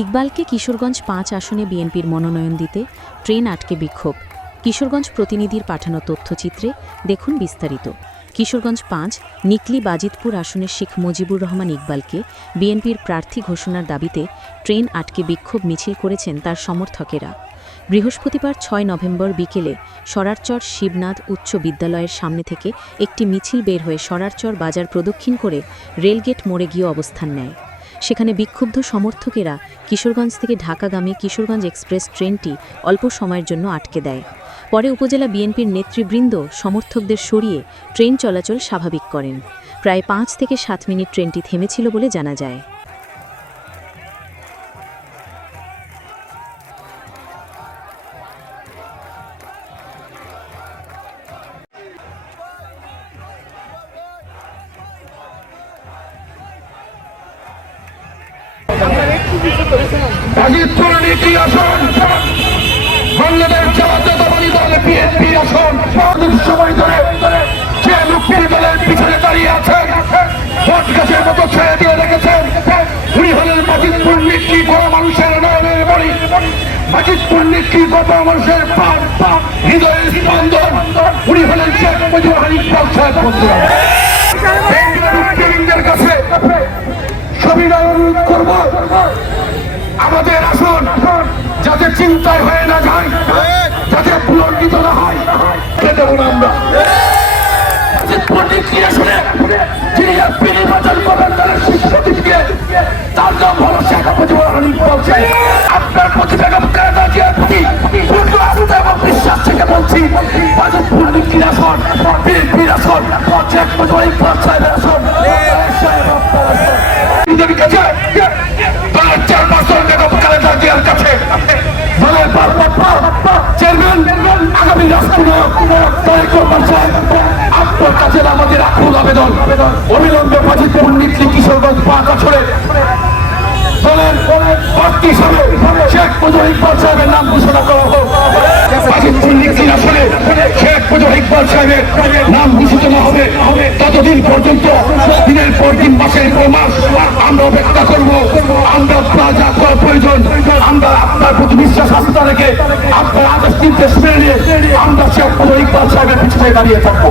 ইকবালকে কিশোরগঞ্জ পাঁচ আসনে বিএনপির মনোনয়ন দিতে ট্রেন আটকে বিক্ষোভ। কিশোরগঞ্জ প্রতিনিধির পাঠানো তথ্যচিত্রে দেখুন বিস্তারিত। কিশোরগঞ্জ পাঁচ, নিকলি বাজিতপুর আসনের শেখ মুজিবুর রহমান ইকবালকে বিএনপির প্রার্থী ঘোষণার দাবিতে ট্রেন আটকে বিক্ষোভ মিছিল করেছেন তার সমর্থকেরা। বৃহস্পতিবার ছয় নভেম্বর বিকেলে সরারচর শিবনাথ উচ্চ বিদ্যালয়ের সামনে থেকে একটি মিছিল বের হয়ে সরারচর বাজার প্রদক্ষিণ করে রেলগেট মোড়ে গিয়ে অবস্থান নেয়। সেখানে বিক্ষুব্ধ সমর্থকেরা কিশোরগঞ্জ থেকে ঢাকাগামী কিশোরগঞ্জ এক্সপ্রেস ট্রেনটি অল্প সময়ের জন্য আটকে দেয়। পরে উপজেলা বিএনপির নেতৃবৃন্দ সমর্থকদের সরিয়ে ট্রেন চলাচল স্বাভাবিক করেন। প্রায় পাঁচ থেকে সাত মিনিট ট্রেনটি থেমেছিল বলে জানা যায়। গাজীপুর নীতি আসন বাংলাদেশ দাঁড়িয়ে আছেন ভোট নীতি বড় মানুষের হৃদয়ের স্পন্দন উনি হলেন শেখ মুজিবুর হানিফ সাহেব বন্ধুরা কাছে সবিনয় অনুরোধ করব আমাদের আসন, যাতে চিন্তায় হয়ে না যায়, যাতে পুনর্জিত না হয়। দেবো না আমরা? তার রহমান প্রতি বিশ্বাস থেকে বলছি, বাজেট আসন শেখ মুজিবুর ইকবাল সাহেবের আসন আপনার কাছে আমাদের আকুল আবেদন অবিলম্বে বাজিতপুর নীতি কিশোরগঞ্জ পাঁচ আসরে দলের প্রার্থী হিসাবে শেখ মুজিবুর ইকবাল সাহেবের নাম ঘোষণা করা হোক নীতি আসনে শেখ মুজিবুর ইকবাল সাহেবের নাম ঘোষিত না হবে ততদিন পর্যন্ত দিনের পর দিন মাসের পর মাস আমরা অপেক্ষা করব আমরা যা করা প্রয়োজন আমরা আপনার প্রতি বিশ্বাস আস্থা রেখে 那边有张卡